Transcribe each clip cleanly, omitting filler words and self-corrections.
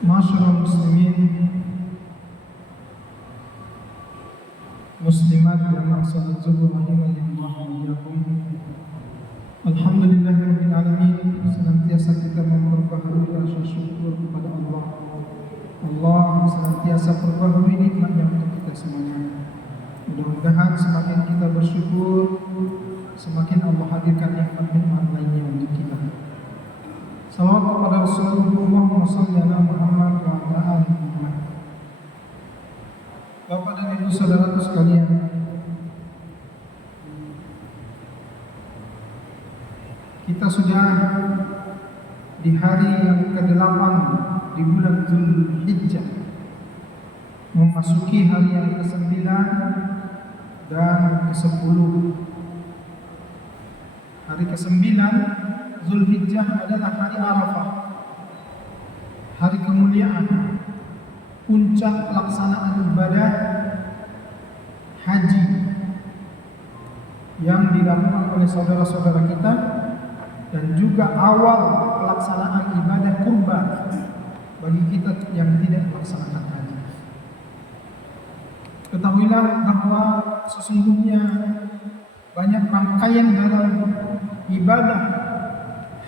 Masyaallah muslimin muslimat yang salat zuhur rahimahullah wa iyyakum. Alhamdulillahirabbil alamin, senantiasa kita memperbaharui rasa syukur kepada Allah. Allah senantiasa perbaharui nikmatnya untuk kita semuanya. Mudah-mudahan semakin kita bersyukur, semakin Allah hadirkan nikmat-nikmat lainnya untuk kita. Salawat kepada Rasulullah sallallahu Muhammad wa ala alihi Muhammad. Bapak dan Ibu saudaraku sekalian, kita sudah di hari yang ke-8 di bulan Dzulhijjah, memasuki hari yang ke-9 dan ke-10. Hari ke-9 Dzulhijjah adalah hari Arafah, hari kemuliaan, puncak pelaksanaan ibadah haji yang dilakukan oleh saudara-saudara kita, dan juga awal pelaksanaan ibadah kurban bagi kita yang tidak melaksanakan haji. Ketahuilah bahwa sesungguhnya banyak rangkaian dalam ibadah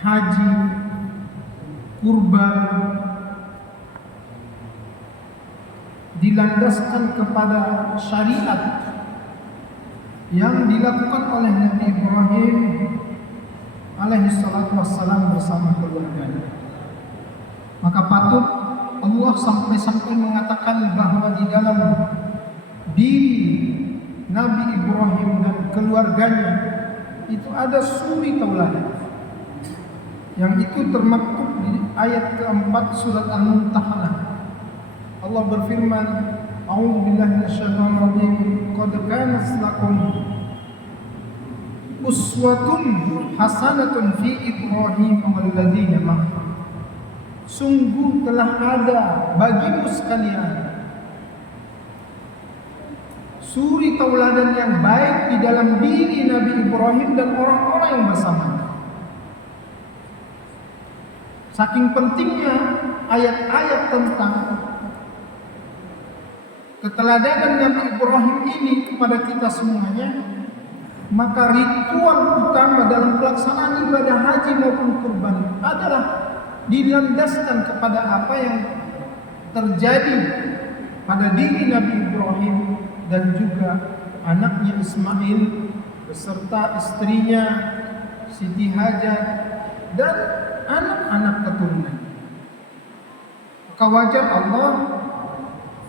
haji, kurban dilandaskan kepada syariat yang dilakukan oleh Nabi Ibrahim alaihi salatu wassalam bersama keluarganya. Maka patut Allah sampai-sampai mengatakan bahwa di dalam diri Nabi Ibrahim dan keluarganya itu ada suri tauladan, yang itu termaktub di ayat keempat surat Al-Mumtahanah. Allah berfirman, A'udzu billahi minasyaitonir rajim, qad kanat lakum uswatun hasanatun fi Ibrahim wal ladzina ma'ahu. Sungguh telah ada bagimu sekalian suri tauladan yang baik di dalam diri Nabi Ibrahim dan orang-orang yang bersamanya. Saking pentingnya ayat-ayat tentang keteladanan Nabi Ibrahim ini kepada kita semuanya, maka ritual utama dalam pelaksanaan ibadah haji maupun kurban adalah dilandaskan kepada apa yang terjadi pada diri Nabi Ibrahim dan juga anaknya Ismail beserta istrinya Siti Hajar dan anak-anak keturunan. Maka wajar Allah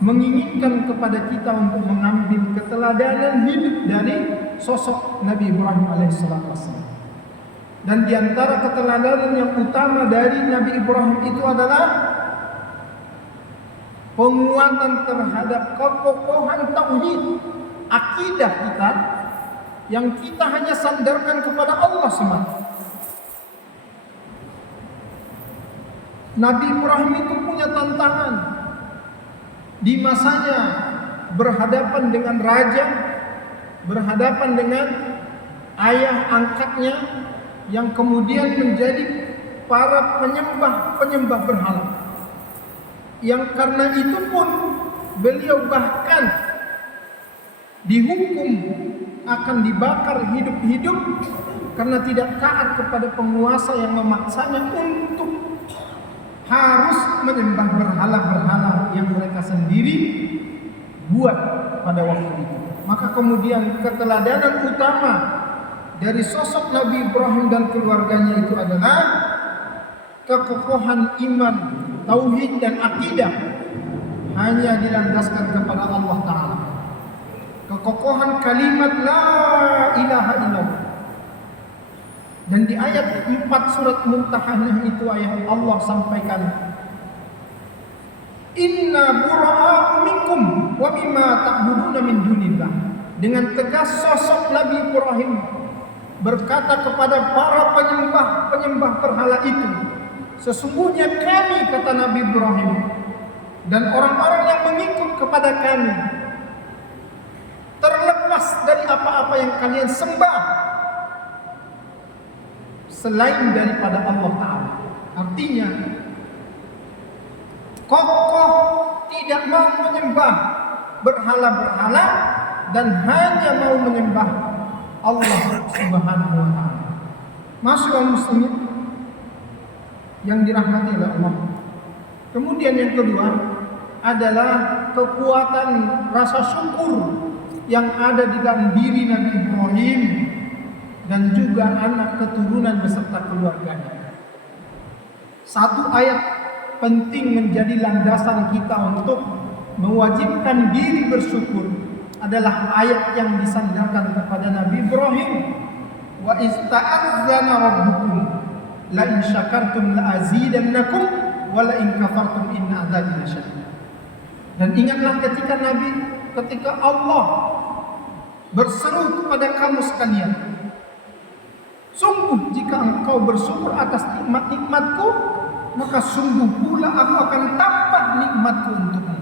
menginginkan kepada kita untuk mengambil keteladanan hidup dari sosok Nabi Ibrahim alaihissalam. Dan di antara keteladanan yang utama dari Nabi Ibrahim itu adalah penguatan terhadap kekokohan tauhid, akidah kita yang kita hanya sandarkan kepada Allah semata. Nabi Ibrahim itu punya tantangan di masanya, berhadapan dengan raja, berhadapan dengan ayah angkatnya yang kemudian menjadi para penyembah berhala. Yang karena itu pun beliau bahkan dihukum akan dibakar hidup-hidup karena tidak taat kepada penguasa yang memaksanya untuk harus menyembah berhala-berhala yang mereka sendiri buat pada waktu itu. Maka kemudian keteladanan utama dari sosok Nabi Ibrahim dan keluarganya itu adalah kekokohan iman, tauhid dan akidah hanya dilandaskan kepada Allah Ta'ala. Kekokohan kalimat la ilaha illallah. Dan di ayat 4 surat Mumtahanah itu ayat Allah sampaikan, Inna bura'a'u minkum wa mimma ta'buduna min dunillah. Dengan tegas sosok Nabi Ibrahim berkata kepada para penyembah berhala itu, sesungguhnya kami, kata Nabi Ibrahim, dan orang-orang yang mengikut kepada kami terlepas dari apa-apa yang kalian sembah selain daripada Allah Ta'ala. Artinya kokoh, tidak mau menyembah berhala-berhala dan hanya mau menyembah Allah Subhanahu wa taala. Masyaallah muslimin yang dirahmati oleh Allah. Kemudian yang kedua adalah kekuatan rasa syukur yang ada di dalam diri Nabi Ibrahim dan juga anak keturunan beserta keluarganya. Satu ayat penting menjadi landasan kita untuk mewajibkan diri bersyukur adalah ayat yang disandarkan kepada Nabi Ibrahim. Wa ista'adzana rabbukum la in syakartum la azidannakum wa la in kafartum inna adzabi lasyadid. Dan ingatlah ketika Allah berseru kepada kamu sekalian, sungguh jika engkau bersyukur atas nikmat-nikmatku, maka sungguh pula aku akan tambah nikmatku untukmu.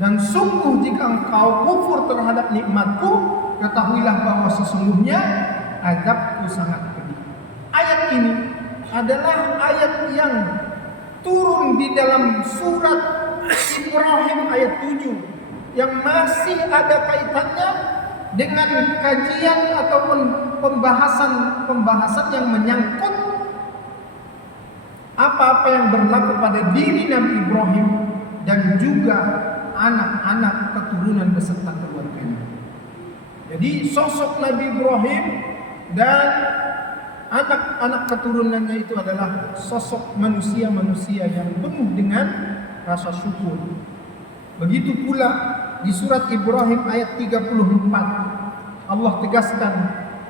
Dan sungguh jika engkau kufur terhadap nikmatku, ketahuilah bahwa sesungguhnya azabku sangat pedih. Ayat ini adalah ayat yang turun di dalam surat Ibrahim ayat 7 yang masih ada kaitannya dengan kajian ataupun pembahasan yang menyangkut apa-apa yang berlaku pada diri Nabi Ibrahim dan juga anak-anak keturunan beserta keluarganya. Jadi sosok Nabi Ibrahim dan anak-anak keturunannya itu adalah sosok manusia-manusia yang penuh dengan rasa syukur. Begitu pula di surat Ibrahim ayat 34 Allah tegaskan,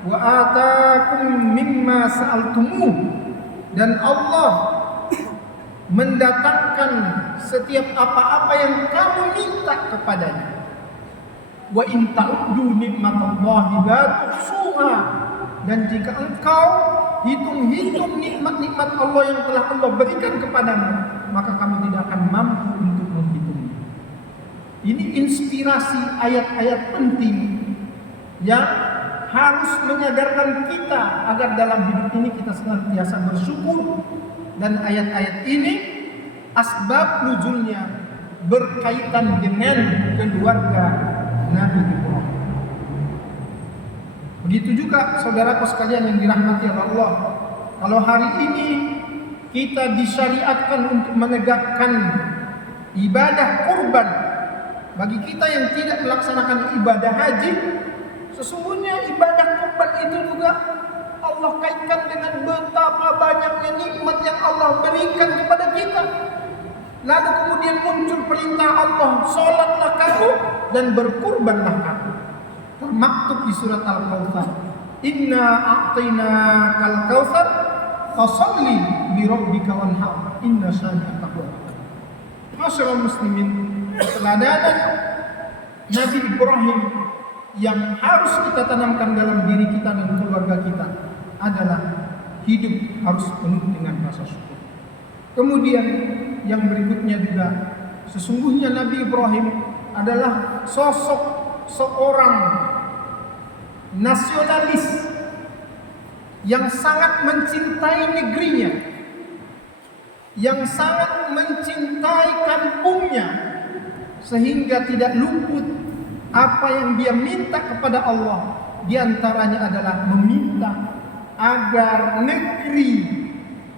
wa ataakum mimma sa'altumuh, dan Allah mendatangkan setiap apa-apa yang kamu minta kepadanya. Wa in ta'uddu nikmatallahi la tuhsuha, dan jika engkau hitung-hitung nikmat-nikmat Allah yang telah Allah berikan kepadamu, maka kamu tidak akan mampu untuk menghitungnya. Ini inspirasi ayat-ayat penting yang harus menyadarkan kita agar dalam hidup ini kita senantiasa bersyukur. Dan ayat-ayat ini asbab nuzulnya berkaitan dengan keluarga Nabi Ibrahim. Begitu juga saudaraku sekalian yang dirahmati oleh Allah, kalau hari ini kita disyariatkan untuk menegakkan ibadah kurban bagi kita yang tidak melaksanakan ibadah haji, sesungguhnya ibadah kurban itu juga Allah kaitkan dengan betapa banyaknya nikmat yang Allah berikan kepada kita. Lalu kemudian muncul perintah Allah, sholatlah kamu dan berkurbanlah kamu. Termaktub di surat Al-Kautsar, inna a'tainakal kautsar fasholli li rabbika wanhar inna syani'aka huwal abtar. Masyaallah muslimin, keteladanan Nabi Ibrahim yang harus kita tanamkan dalam diri kita dan keluarga kita adalah hidup harus penuh dengan rasa syukur. Kemudian yang berikutnya juga, sesungguhnya Nabi Ibrahim adalah sosok seorang nasionalis yang sangat mencintai negerinya, yang sangat mencintai kampungnya, sehingga tidak luput apa yang dia minta kepada Allah. Di antaranya adalah meminta agar negeri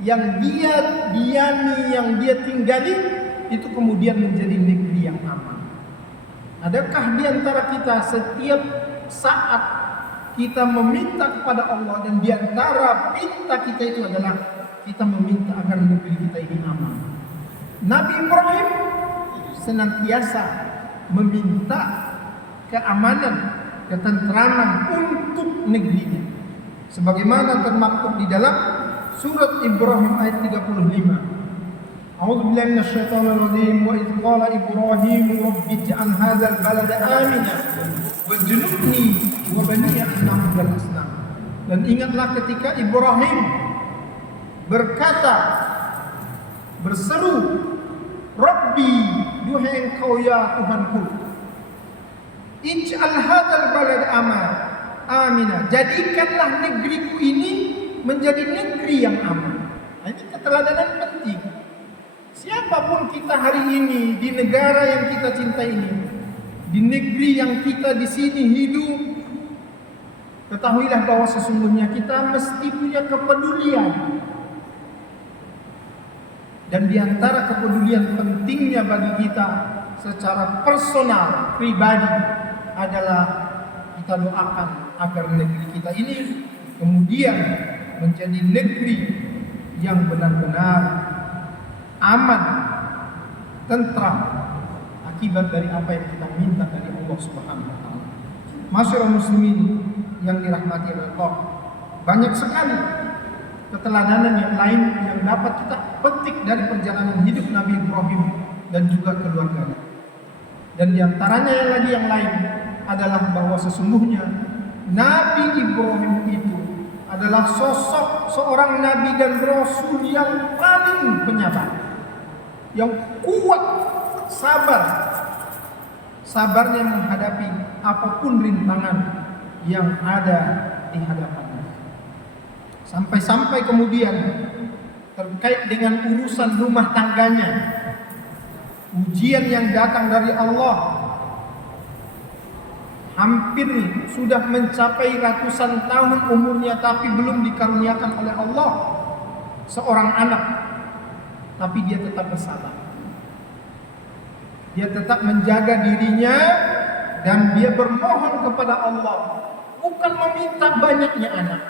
yang dia diami, yang dia tinggali itu kemudian menjadi negeri yang aman. Adakah di antara kita setiap saat kita meminta kepada Allah, dan di antara pinta kita itu adalah kita meminta agar negeri kita ini aman? Nabi Ibrahim senantiasa meminta keamanan, ketentraman untuk negerinya, sebagaimana termaktub di dalam surat Ibrahim ayat 35. A'udzu billahi minasyaitonir rajim. Wa idz qala Ibrahim rabbi ij'al hadzal balada amina wajnubni wa baniya an na'budal asnam. Dan ingatlah ketika Ibrahim berkata, berseru, Rabbi, duhai engkau ya Tuhanku, ij'al hadzal balada amina, jadikanlah negeriku ini menjadi negeri yang aman. Nah, ini keteladanan penting. Siapapun kita hari ini di negara yang kita cintai ini, di negeri yang kita di sini hidup, ketahuilah bahwa sesungguhnya kita mesti punya kepedulian. Dan di antara kepedulian pentingnya bagi kita secara personal, pribadi adalah kita doakan agar negeri kita ini kemudian menjadi negeri yang benar-benar aman, tentram akibat dari apa yang kita minta dari Allah Subhanahu wa taala. Masyaallah muslimin yang dirahmati Allah, banyak sekali keteladanan yang lain yang dapat kita petik dari perjalanan hidup Nabi Ibrahim dan juga keluarganya. Dan diantaranya yang lain adalah bahwa sesungguhnya Nabi Ibrahim itu adalah sosok seorang nabi dan rasul yang paling penyabar, yang kuat, sabarnya menghadapi apapun rintangan yang ada di hadapannya. Sampai-sampai kemudian terkait dengan urusan rumah tangganya, ujian yang datang dari Allah hampir sudah mencapai ratusan tahun umurnya, tapi belum dikaruniakan oleh Allah seorang anak, tapi dia tetap bersabar. Dia tetap menjaga dirinya dan dia bermohon kepada Allah, bukan meminta banyaknya anak,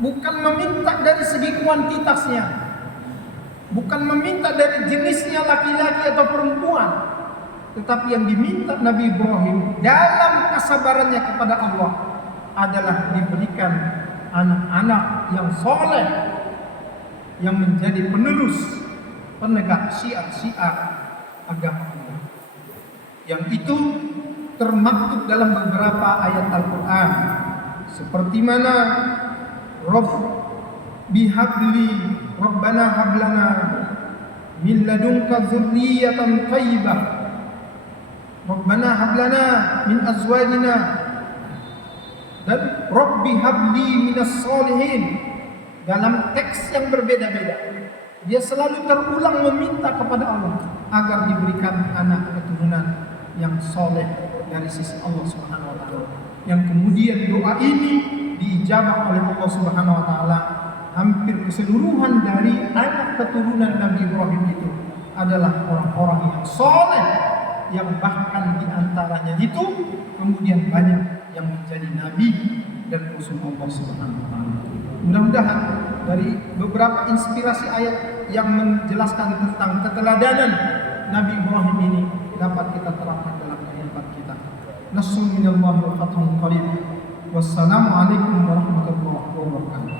bukan meminta dari segi kuantitasnya, bukan meminta dari jenisnya laki-laki atau perempuan, tetapi yang diminta Nabi Ibrahim dalam kesabarannya kepada Allah adalah diberikan anak-anak yang soleh, yang menjadi penerus, penegak syiar-syiar agama Allah. Yang itu termaktub dalam beberapa ayat Al-Quran, seperti mana Rabbana hablana min ladunka dzurriyyatan thayyibah, Rabbana hablana min azwajina, dan Rabbi habli minas solihin. Dalam teks yang berbeda-beda, dia selalu terulang meminta kepada Allah agar diberikan anak keturunan yang soleh dari sisi Allah Subhanahu wa taala. Yang kemudian doa ini diijabah oleh Allah Subhanahu wa taala. Hampir keseluruhan dari anak keturunan Nabi Ibrahim itu adalah orang-orang yang soleh, yang bahkan diantaranya itu kemudian banyak yang menjadi nabi dan rasul Allah Subhanahu wa taala. Mudah-mudahan dari beberapa inspirasi ayat yang menjelaskan tentang keteladanan Nabi Ibrahim ini dapat kita terapkan dalam kehidupan kita. Nasrun minallahi wa fathun qarib. Wassalamualaikum warahmatullahi wabarakatuh.